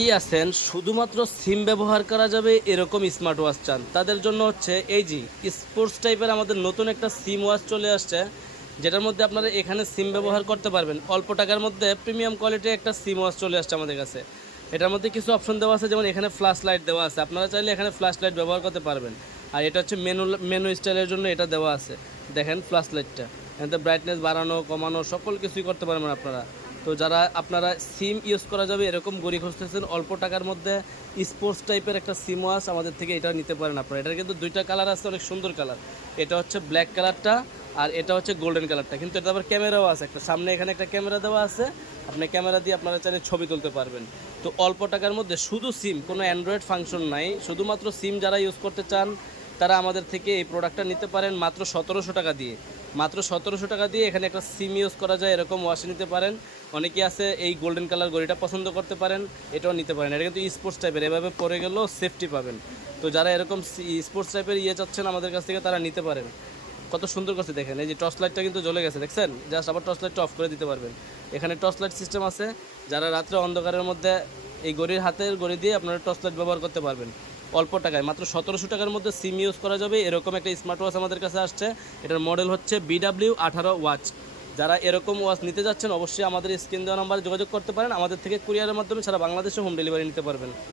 অনেকেই আছেন শুধুমাত্র সিম ব্যবহার করা যাবে এরকম স্মার্ট ওয়াচ চান, তাদের জন্য হচ্ছে এই জি স্পোর্টস টাইপের আমাদের নতুন একটা সিম ওয়াচ চলে আসছে, যেটার মধ্যে আপনারা এখানে সিম ব্যবহার করতে পারবেন। অল্প টাকার মধ্যে প্রিমিয়াম কোয়ালিটির একটা সিম ওয়াচ চলে আসছে আমাদের কাছে। এটার মধ্যে কিছু অপশন দেওয়া আছে, যেমন এখানে ফ্ল্যাশ লাইট দেওয়া আছে, আপনারা চাইলে এখানে ফ্ল্যাশ লাইট ব্যবহার করতে পারবেন। আর এটা হচ্ছে মেনু স্টাইলের জন্য এটা দেওয়া আছে। দেখেন ফ্ল্যাশ লাইটটা, এখানে ব্রাইটনেস বাড়ানো কমানো সকল কিছুই করতে পারবেন আপনারা। তো যারা আপনারা সিম ইউজ করা যাবে এরকম ঘড়ি খুঁজতেছেন অল্প টাকার মধ্যে স্পোর্টস টাইপের একটা সিম ওয়াচ, আমাদের থেকে এটা নিতে পারেন আপনারা। এটার কিন্তু দুইটা কালার আছে, অনেক সুন্দর কালার। এটা হচ্ছে ব্ল্যাক কালারটা আর এটা হচ্ছে গোল্ডেন কালারটা, কিন্তু এটা আবার ক্যামেরাও আছে একটা, সামনে এখানে একটা ক্যামেরা দেওয়া আছে, আপনি ক্যামেরা দিয়ে আপনারা চাইলে ছবি তুলতে পারবেন। তো অল্প টাকার মধ্যে শুধু সিম, কোনো অ্যান্ড্রয়েড ফাংশন নাই, শুধুমাত্র সিম যারা ইউজ করতে চান তারা আমাদের থেকে এই প্রোডাক্টটা নিতে পারেন মাত্র 1700 টাকা দিয়ে। মাত্র 1700 টাকা দিয়ে এখানে একটা সিম ইউজ করা যায় এরকম ওয়াশ নিতে পারেন। অনেকেই আছে এই গোল্ডেন কালার ঘড়িটা পছন্দ করতে পারেন, এটাও নিতে পারেন। এটা কিন্তু স্পোর্টস টাইপের, এভাবে পরে গেলেও সেফটি পাবেন। তো যারা এরকম স্পোর্টস টাইপের চাচ্ছেন আমাদের কাছ থেকে তারা নিতে পারেন। কত সুন্দর করছে দেখেন, এই যে টর্চ লাইটটা কিন্তু জ্বলে গেছে, দেখছেন? জাস্ট আবার টর্চ লাইটটা অফ করে দিতে পারবেন। এখানে টর্চ লাইট সিস্টেম আছে, যারা রাত্রে অন্ধকারের মধ্যে এই ঘড়ির হাতের ঘড়ি দিয়ে আপনারা টর্চ লাইট ব্যবহার করতে পারবেন অল্প টাকায়। মাত্র 1700 টাকার মধ্যে সিম ইউজ করা যাবে এরকম একটা স্মার্ট ওয়াচ আমাদের কাছে আসছে। এটার মডেল হচ্ছে BW18 ওয়াচ। যারা এরকম ওয়াচ নিতে যাচ্ছেন অবশ্যই আমাদের স্ক্রিন দেওয়া নাম্বারে যোগাযোগ করতে পারেন। আমাদের থেকে কুরিয়ারের মাধ্যমে সারা বাংলাদেশে হোম ডেলিভারি নিতে পারবেন।